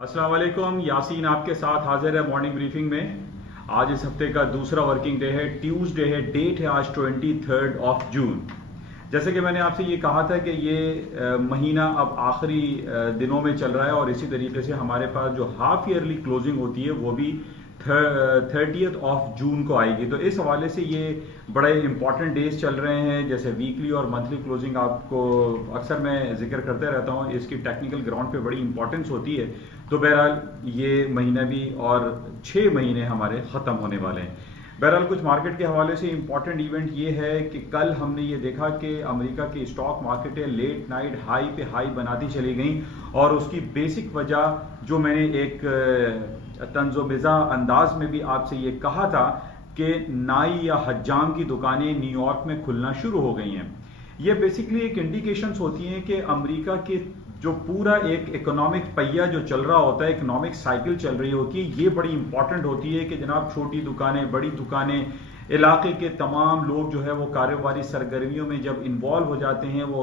अस्सलाम वालेकुम, यासीन आपके साथ हाजिर है मॉर्निंग ब्रीफिंग में। आज इस हफ्ते का दूसरा वर्किंग डे है, ट्यूसडे है, डेट है आज 23 जून। जैसे कि मैंने आपसे ये कहा था कि ये महीना अब आखिरी दिनों में चल रहा है और इसी तरीके से हमारे पास जो हाफ ईयरली क्लोजिंग होती है वो भी 30 जून को आएगी। तो इस हवाले से ये बड़े इंपॉर्टेंट डेज चल रहे हैं। जैसे वीकली और मंथली क्लोजिंग आपको अक्सर मैं जिक्र करते रहता हूँ, इसकी टेक्निकल ग्राउंड पे बड़ी इंपॉर्टेंस होती है। तो बहरहाल ये महीना भी और 6 महीने हमारे ख़त्म होने वाले हैं। बहरहाल कुछ मार्केट के हवाले से इंपॉर्टेंट इवेंट ये है कि कल हमने ये देखा कि अमेरिका की स्टॉक मार्केटें लेट नाइट हाई पे हाई बनाती चली गई और उसकी बेसिक वजह जो मैंने एक तंज़ो-बिज़ा अंदाज में भी आपसे ये कहा था कि नाई या हज्जाम की दुकानें न्यूयॉर्क में खुलना शुरू हो गई हैं। ये बेसिकली एक इंडिकेशंस होती हैं कि अमेरिका के जो पूरा एक इकोनॉमिक पहिया जो चल रहा होता है, इकोनॉमिक साइकिल चल रही होती है, ये बड़ी इंपॉर्टेंट होती है कि जनाब छोटी दुकानें, बड़ी दुकानें, इलाके के तमाम लोग जो है वो कारोबारी सरगर्मियों में जब इन्वॉल्व हो जाते हैं, वो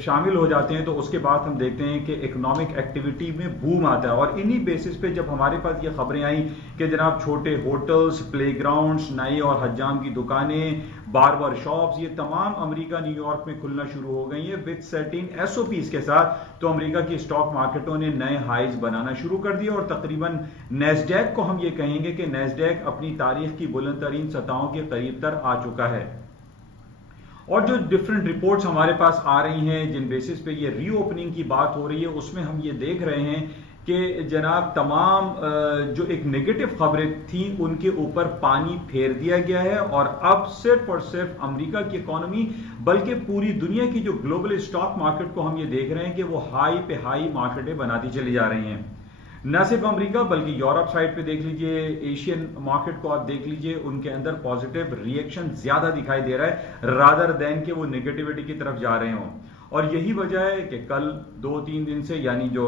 शामिल हो जाते हैं, तो उसके बाद हम देखते हैं कि इकोनॉमिक एक्टिविटी में बूम आता है। और इन्हीं बेसिस पे जब हमारे पास ये खबरें आई कि जनाब छोटे होटल्स, प्लेग्राउंड्स, नाई और हज्जाम की दुकानें, बार्बर शॉप्स, ये तमाम अमेरिका न्यूयॉर्क में खुलना शुरू हो गई है विद सर्टेन एसओपीज के साथ, तो अमेरिका की स्टॉक मार्केटों ने नए हाइज बनाना शुरू कर दिया और तकरीबन नेस्डैक को हम ये कहेंगे कि नेस्डैक अपनी तारीख की बुलंद तरीन सतहों के करीब तर आ चुका है। और जो डिफरेंट रिपोर्ट्स हमारे पास आ रही हैं जिन बेसिस पे ये रीओपनिंग की बात हो रही है, उसमें हम ये देख रहे हैं कि जनाब तमाम जो एक नेगेटिव खबरें थी उनके ऊपर पानी फेर दिया गया है और अब सिर्फ और सिर्फ अमेरिका की इकोनॉमी बल्कि पूरी दुनिया की जो ग्लोबल स्टॉक मार्केट को हम ये देख रहे हैं कि वो हाई पे हाई मार्केटें बनाती चली जा रही हैं। न सिर्फ अमेरिका बल्कि यूरोप साइड पे देख लीजिए, एशियन मार्केट को आप देख लीजिए, उनके अंदर पॉजिटिव रिएक्शन ज्यादा दिखाई दे रहा है रादर देन कि वो नेगेटिविटी की तरफ जा रहे हों। और यही वजह है कि कल 2-3 दिन से यानी जो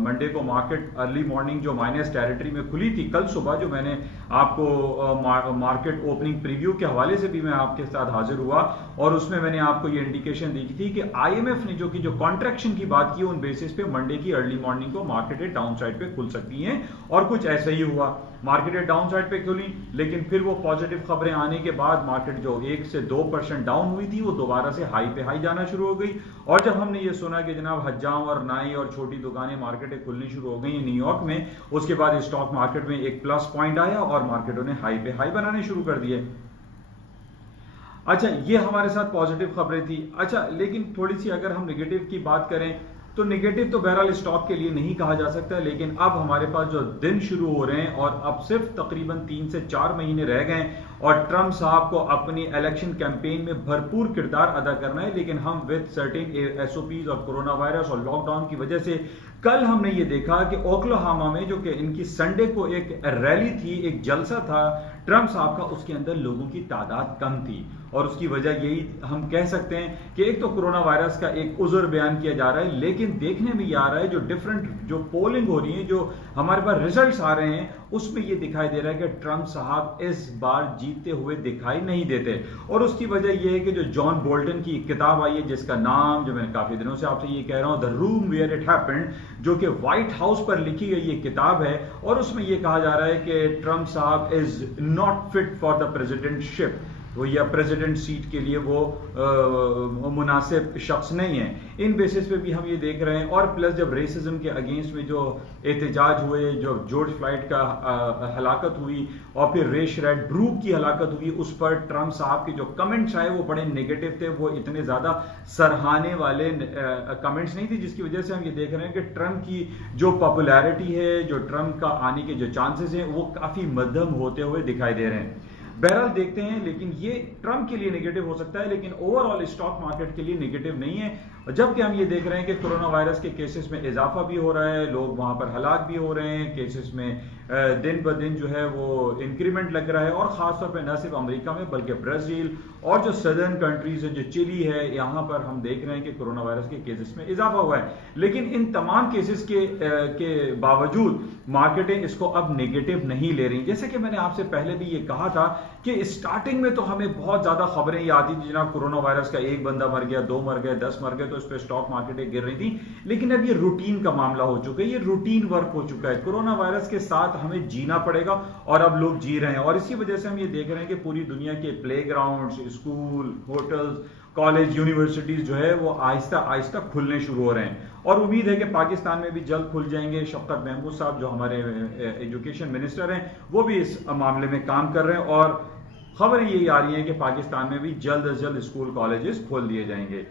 मंडे को मार्केट अर्ली मॉर्निंग जो माइनस टेरिटरी में खुली थी, कल सुबह जो मैंने आपको मार्केट ओपनिंग प्रीव्यू के हवाले से भी मैं आपके साथ हाजिर हुआ और उसमें मैंने आपको ये इंडिकेशन दी थी कि आईएमएफ ने जो कॉन्ट्रैक्शन की बात की उन बेसिस पे मंडे की अर्ली मॉर्निंग को मार्केटें डाउन साइड पे खुल सकती हैं और कुछ ऐसा ही हुआ। मार्केटें डाउन साइड पे खुली लेकिन फिर वो पॉजिटिव खबरें आने के बाद मार्केट जो 1 से 2% डाउन हुई थी वो दोबारा से हाई पे हाई जाना शुरू हो गई। और जब हमने ये सुना कि जनाब हज्जाम और नाई और छोटी दुकानें मार्केटें खुलनी शुरू हो गई न्यूयॉर्क में, उसके बाद स्टॉक मार्केट में एक प्लस पॉइंट आया और मार्केटों ने हाई पे हाई बनाने शुरू कर दिए। अच्छा, ये हमारे साथ पॉजिटिव खबरें थी। अच्छा, लेकिन थोड़ी सी अगर हम नेगेटिव की बात करें तो नेगेटिव तो बहरहाल स्टॉक के लिए नहीं कहा जा सकता, लेकिन अब हमारे पास जो दिन शुरू हो रहे हैं और अब सिर्फ तकरीबन 3 से 4 महीने रह गए और ट्रंप साहब को अपनी इलेक्शन कैंपेन में भरपूर किरदार अदा करना है, लेकिन हम विद सर्टेन एसओपीज और कोरोना वायरस और लॉकडाउन की वजह से कल हमने ये देखा कि ओक्लाहोमा में जो कि इनकी संडे को एक रैली थी, एक जलसा था ट्रंप साहब का, उसके अंदर लोगों की तादाद कम थी और उसकी वजह यही हम कह सकते हैं कि एक तो कोरोना वायरस का एक उज़्र बयान किया जा रहा है, लेकिन देखने में ये आ रहा है जो डिफरेंट जो पोलिंग हो रही है, जो हमारे पास रिजल्ट्स आ रहे हैं, उसमें ये दिखाई दे रहा है कि ट्रंप साहब इस बार जीतते हुए दिखाई नहीं देते। और उसकी वजह यह है कि जो जॉन बोल्टन की किताब आई है जिसका नाम, जो मैंने काफी दिनों से आपसे ये कह रहा हूं, the room where it happened, जो कि व्हाइट हाउस पर लिखी गई ये किताब है और उसमें यह कहा जा रहा है कि ट्रंप साहब is not fit for the presidentship, वो या प्रेसिडेंट सीट के लिए वो मुनासिब शख्स नहीं है। इन बेसिस पे भी हम ये देख रहे हैं। और प्लस जब रेसिज्म के अगेंस्ट में जो एहतजाज हुए, जो जॉर्ज फ्लॉयड का हलाकत हुई और फिर रे श्रैडब्रूक की हलाकत हुई, उस पर ट्रंप साहब के जो कमेंट्स आए वो बड़े नेगेटिव थे, वो इतने ज्यादा सराहने वाले कमेंट्स नहीं थे, जिसकी वजह से हम ये देख रहे हैं कि ट्रंप की जो पॉपुलैरिटी है, जो ट्रंप का आने के जो चांसेस हैं, वो काफी मध्यम होते हुए दिखाई दे रहे हैं। बहरहाल देखते हैं, लेकिन ये ट्रंप के लिए नेगेटिव हो सकता है लेकिन ओवरऑल स्टॉक मार्केट के लिए नेगेटिव नहीं है। जबकि हम ये देख रहे हैं कि कोरोना वायरस के केसेस में इजाफा भी हो रहा है, लोग वहां पर हलाक भी हो रहे हैं, केसेस में दिन ब दिन जो है वो इंक्रीमेंट लग रहा है और खासतौर पर न सिर्फ अमेरिका में बल्कि ब्राजील और जो सदर्न कंट्रीज है, जो चिली है, यहाँ पर हम देख रहे हैं कि कोरोना वायरस के केसेस में इजाफा हुआ है। लेकिन इन तमाम केसेस के बावजूद मार्केटें इसको अब नेगेटिव नहीं ले रही। जैसे कि मैंने आपसे पहले भी ये कहा था कि स्टार्टिंग में तो हमें बहुत ज्यादा खबरें ये आती थी, जनाब कोरोना वायरस का 1 बंदा मर गया, 2 मर गए, 10 मर गए, तो तो उस पर स्टॉक मार्केटें गिर रही थी, लेकिन अब ये रूटीन का मामला हो चुका है, ये रूटीन वर्क हो चुका है। कोरोना वायरस के साथ हमें जीना पड़ेगा और अब लोग जी रहे हैं, और इसी वजह से हम ये देख रहे हैं कि पूरी दुनिया के playgrounds, school, hotels, college, universities जो है वो आहिस्ता आहिस्ता खुलने शुरू हो रहे हैं, और उम्मीद है कि पाकिस्तान में भी जल्द खुल जाएंगे। शफकत महमूद साहब जो हमारे एजुकेशन मिनिस्टर हैं वो भी इस मामले में काम कर रहे हैं, और खबरें यही आ रही हैं कि पाकिस्तान में भी जल्द से जल्द स्कूल कॉलेजेस खोल दिए जाएंगे।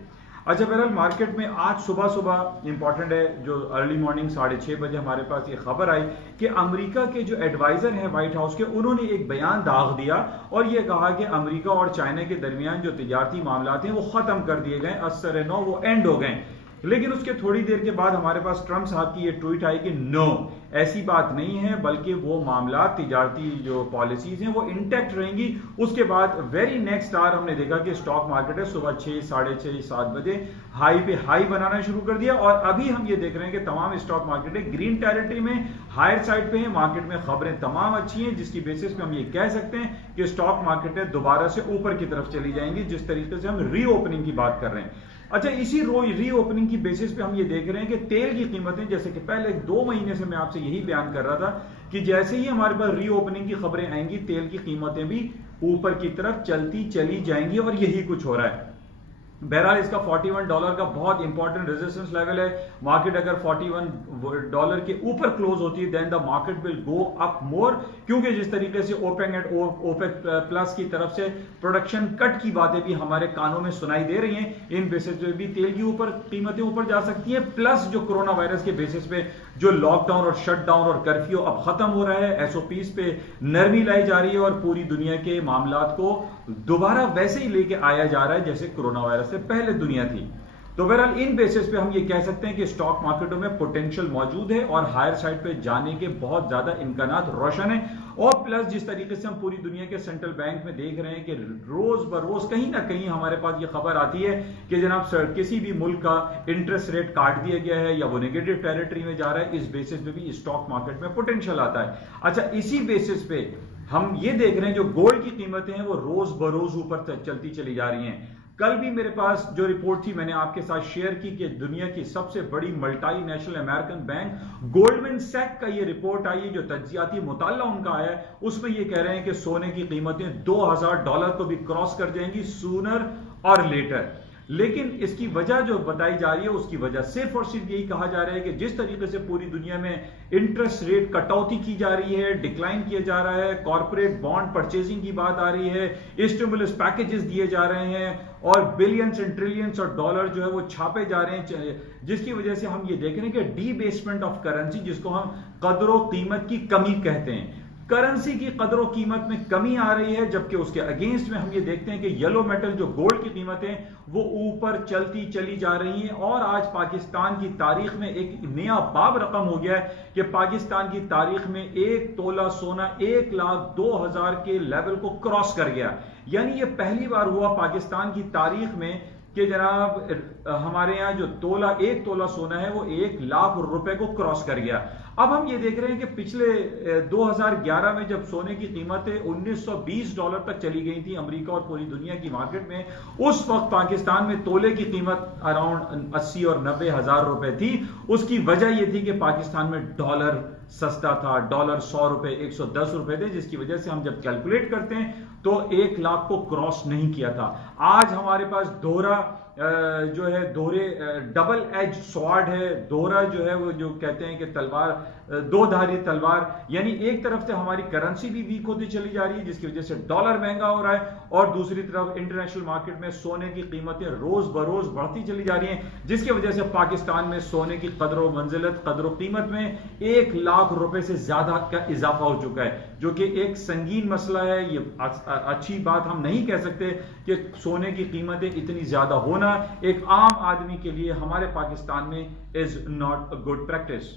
अच्छा, बहरहाल मार्केट में आज सुबह सुबह इंपॉर्टेंट है, जो अर्ली मॉर्निंग 6:30 बजे हमारे पास ये खबर आई कि अमेरिका के जो एडवाइजर हैं व्हाइट हाउस के, उन्होंने एक बयान दाग दिया और ये कहा कि अमेरिका और चाइना के दरमियान जो तिजारती मामला हैं वो खत्म कर दिए गए, असर नो वो एंड हो गए। लेकिन उसके थोड़ी देर के बाद हमारे पास ट्रंप साहब की ये ट्वीट आई कि नो, ऐसी बात नहीं है, बल्कि वो मामला, तिजारती जो पॉलिसीज हैं वो इंटैक्ट रहेंगी। उसके बाद वेरी नेक्स्ट आवर हमने देखा कि स्टॉक मार्केट है सुबह 6, 6:30, 7 बजे हाई पे हाई बनाना शुरू कर दिया, और अभी हम ये देख रहे हैं कि तमाम स्टॉक मार्केट ग्रीन टेरिटरी में, हायर साइड पे है। मार्केट में खबरें तमाम अच्छी हैं, जिसकी बेसिस पे हम ये कह सकते हैं कि स्टॉक मार्केट दोबारा से ऊपर की तरफ चली जाएंगी, जिस तरीके से हम रीओपनिंग की बात कर रहे हैं। अच्छा, इसी रीओपनिंग की बेसिस पे हम ये देख रहे हैं कि तेल की कीमतें, जैसे कि पहले 2 महीने से मैं आपसे यही बयान कर रहा था कि जैसे ही हमारे पास रीओपनिंग की खबरें आएंगी तेल की कीमतें भी ऊपर की तरफ चलती चली जाएंगी, और यही कुछ हो रहा है। बहरहाल इसका $41 का बहुत इंपॉर्टेंट रेजिस्टेंस लेवल है। मार्केट अगर $41 के ऊपर क्लोज होती है then the market will go up more, क्योंकि जिस तरीके से ओपेक एंड ओपेक प्लस की तरफ से प्रोडक्शन कट की बातें भी हमारे कानों में सुनाई दे रही हैं, इन बेसिस पे भी तेल की ऊपर कीमतें ऊपर जा सकती हैं। प्लस जो कोरोना वायरस के बेसिस पे जो लॉकडाउन और शटडाउन और कर्फ्यू अब खत्म हो रहा है, एसओपीज पे नरमी लाई जा रही है, और पूरी दुनिया के मामलात को दोबारा वैसे ही लेके आया जा रहा है जैसे कोरोना वायरस से पहले दुनिया थी। तो बहरहाल इन बेसिस पे हम ये कह सकते हैं कि स्टॉक मार्केटों में पोटेंशियल मौजूद है और हायर साइड पे जाने के बहुत ज्यादा इम्कानात रोशन है। और प्लस जिस तरीके से हम पूरी दुनिया के सेंट्रल बैंक में देख रहे हैं कि रोज बरोज कहीं ना कहीं हमारे पास ये खबर आती है कि जनाब सर किसी भी मुल्क का इंटरेस्ट रेट काट दिया गया है या वो नेगेटिव टेरिटरी में जा रहा है, इस बेसिस पे भी स्टॉक मार्केट में पोटेंशियल आता है। अच्छा, इसी बेसिस पे हम ये देख रहे हैं जो गोल्ड की कीमतें हैं वो रोज बरोज ऊपर चलती चली जा रही हैं। कल भी मेरे पास जो रिपोर्ट थी मैंने आपके साथ शेयर की कि दुनिया की सबसे बड़ी multinational American bank Goldman Sachs का ये रिपोर्ट आई है, जो तज्जियाती मुताला उनका आया है, उसमें ये कह रहे हैं कि सोने की कीमतें $2000 को भी क्रॉस कर जाएंगी सूनर और लेटर। लेकिन इसकी वजह जो बताई जा रही है उसकी वजह सिर्फ और सिर्फ यही कहा जा रहा है कि जिस तरीके से पूरी दुनिया में इंटरेस्ट रेट कटौती की जा रही है, डिक्लाइन किया जा रहा है, कॉर्पोरेट बॉन्ड परचेजिंग की बात आ रही है, स्टिमुलस पैकेजेस दिए जा रहे हैं और बिलियंस एंड ट्रिलियंस और डॉलर जो है वो छापे जा रहे हैं, जिसकी वजह से हम ये देख रहे हैं कि डीबेसमेंट ऑफ करेंसी, जिसको हम कदरों कीमत की कमी कहते हैं, करेंसी की कदरों कीमत में कमी आ रही है। जबकि उसके अगेंस्ट में हम ये देखते हैं कि येलो मेटल जो गोल्ड की कीमतें वो ऊपर चलती चली जा रही हैं। और आज पाकिस्तान की तारीख में एक नया बाब रकम हो गया है कि पाकिस्तान की तारीख में 1 तोला सोना 1,02,000 के लेवल को क्रॉस कर गया। यानी ये पहली बार हुआ पाकिस्तान की तारीख में कि जनाब हमारे यहाँ जो 1 तोला सोना है वो 1 लाख रुपए को क्रॉस कर गया। अब हम ये देख रहे हैं कि पिछले 2011 में जब सोने की कीमतें $1920 तक चली गई थी अमेरिका और पूरी दुनिया की मार्केट में, उस वक्त पाकिस्तान में तोले की कीमत अराउंड 80 और 90 हजार रुपए थी। उसकी वजह यह थी कि पाकिस्तान में डॉलर सस्ता था, डॉलर 100 रुपए 110 रुपए थे, जिसकी वजह से हम जब कैलकुलेट करते हैं तो 1 लाख को क्रॉस नहीं किया था। आज हमारे पास दोहरा जो है दोहरे डबल एज स्वॉर्ड है, दोहरा जो है वो जो कहते हैं कि तलवार, दो धारी तलवार, यानी एक तरफ से हमारी करेंसी भी वीक होती चली जा रही है जिसकी वजह से डॉलर महंगा हो रहा है, और दूसरी तरफ इंटरनेशनल मार्केट में सोने की कीमतें रोज बरोज बढ़ती चली जा रही हैं, जिसकी वजह से पाकिस्तान में सोने की कदरों मंजिलत, कदरों कीमत में 1 लाख रुपए से ज्यादा का इजाफा हो चुका है, जो कि एक संगीन मसला है। ये अच्छी बात हम नहीं कह सकते कि सोने की कीमतें इतनी ज्यादा होना एक आम आदमी के लिए हमारे पाकिस्तान में is not a good practice.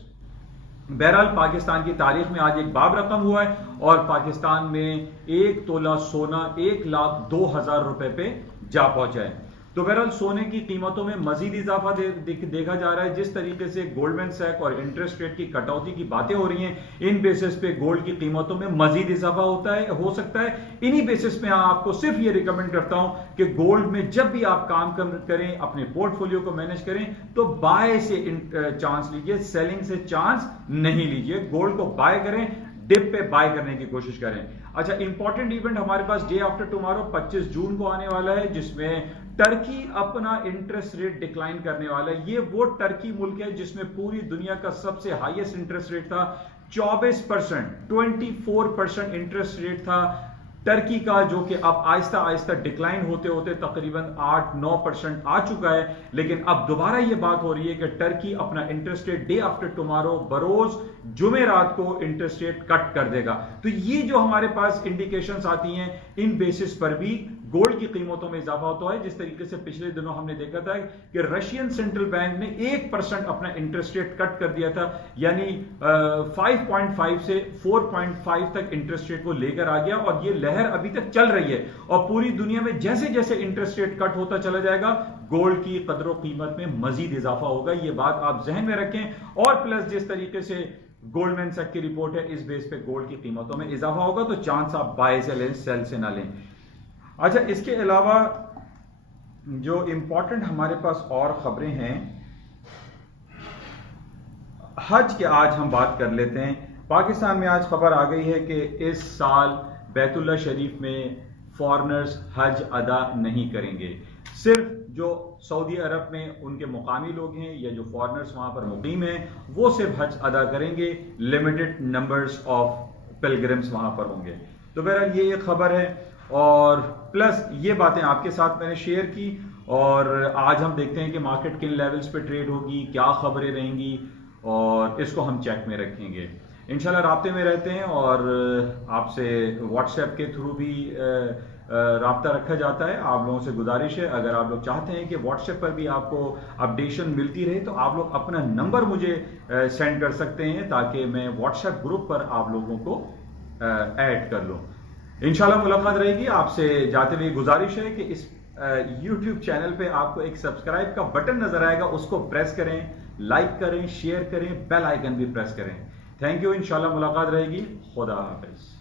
बहरहाल पाकिस्तान की तारीख में आज एक बाब रकम हुआ है और पाकिस्तान में 1 तोला सोना 1,02,000 रुपए पे जा पहुंचा है। तो बहरहाल सोने की कीमतों में मजीद इजाफा देखा जा रहा है। जिस तरीके से गोल्डमैन सैक और इंटरेस्ट रेट की कटौती की बातें हो रही हैं, इन बेसिस पे गोल्ड की कीमतों में मजीद इजाफा हो सकता है। इन्हीं बेसिस पे आपको सिर्फ ये रिकमेंड करता हूं कि गोल्ड में जब भी आप काम करें, अपने पोर्टफोलियो को मैनेज करें, तो बाय से चांस लीजिए, सेलिंग से चांस नहीं लीजिए। गोल्ड को बाय करें, डिप पे बाय करने की कोशिश करें। अच्छा, इंपॉर्टेंट इवेंट हमारे पास डे आफ्टर टुमारो 25 जून को आने वाला है, जिसमें टर्की अपना इंटरेस्ट रेट डिक्लाइन करने वाला है। ये वो टर्की मुल्क है जिसमें पूरी दुनिया का सबसे हाईएस्ट इंटरेस्ट रेट था, 24%, 24% इंटरेस्ट रेट था टर्की का, जो कि अब आहिस्ता आहिस्ता डिक्लाइन होते होते तकरीबन 8-9% आ चुका है। लेकिन अब दोबारा यह बात हो रही है कि टर्की अपना interest rate day after tomorrow बरोज जुमेरात को इंटरेस्ट रेट कट कर देगा। तो ये जो हमारे पास इंडिकेशंस आती हैं, इन बेसिस पर भी गोल्ड की कीमतों में इजाफा होता है। जिस तरीके से पिछले दिनों हमने देखा था कि रशियन सेंट्रल बैंक ने 1% अपना इंटरेस्ट रेट कट कर दिया था, यानी 5.5 से 4.5 तक इंटरेस्ट रेट को लेकर आ गया, और ये लहर अभी तक चल रही है। और पूरी दुनिया में जैसे जैसे इंटरेस्ट रेट कट होता चला जाएगा, गोल्ड की कदर कीमत में मजीद इजाफा होगा। ये बात आप जहन में रखें। और प्लस जिस तरीके से गोल्डमैन सैक की रिपोर्ट है, इस बेस पे गोल्ड की कीमतों में इजाफा होगा, तो चांस आप बाय से लें, सेल से ना लें। अच्छा, इसके अलावा जो इंपॉर्टेंट हमारे पास और खबरें हैं, हज के आज हम बात कर लेते हैं। पाकिस्तान में आज खबर आ गई है कि इस साल बैतुल्लाह शरीफ में फॉरेनर्स हज अदा नहीं करेंगे। सिर्फ जो सऊदी अरब में उनके मुकामी लोग हैं या जो फॉरेनर्स वहां पर मुकीम हैं, वो सिर्फ हज अदा करेंगे। लिमिटेड नंबर्स ऑफ पिलग्रिम्स वहां पर होंगे। तो बहरहाल ये एक खबर है, और प्लस ये बातें आपके साथ मैंने शेयर की। और आज हम देखते हैं कि मार्केट किन लेवल्स पे ट्रेड होगी, क्या खबरें रहेंगी, और इसको हम चेक में रखेंगे। इंशाल्लाह राब्ते में रहते हैं, और आपसे व्हाट्सएप के थ्रू भी राब्ता रखा जाता है। आप लोगों से गुजारिश है, अगर आप लोग चाहते हैं कि व्हाट्सएप पर भी आपको अपडेशन मिलती रहे, तो आप लोग अपना नंबर मुझे सेंड कर सकते हैं, ताकि मैं व्हाट्सएप ग्रुप पर आप लोगों को ऐड कर लूँ। इंशाल्लाह मुलाकात रहेगी। आपसे जाते हुए गुजारिश है कि इस YouTube चैनल पे आपको एक सब्सक्राइब का बटन नजर आएगा, उसको प्रेस करें, लाइक करें, शेयर करें, बेल आइकन भी प्रेस करें। Thank you. इंशाल्लाह मुलाकात रहेगी। खुदा हाफिज।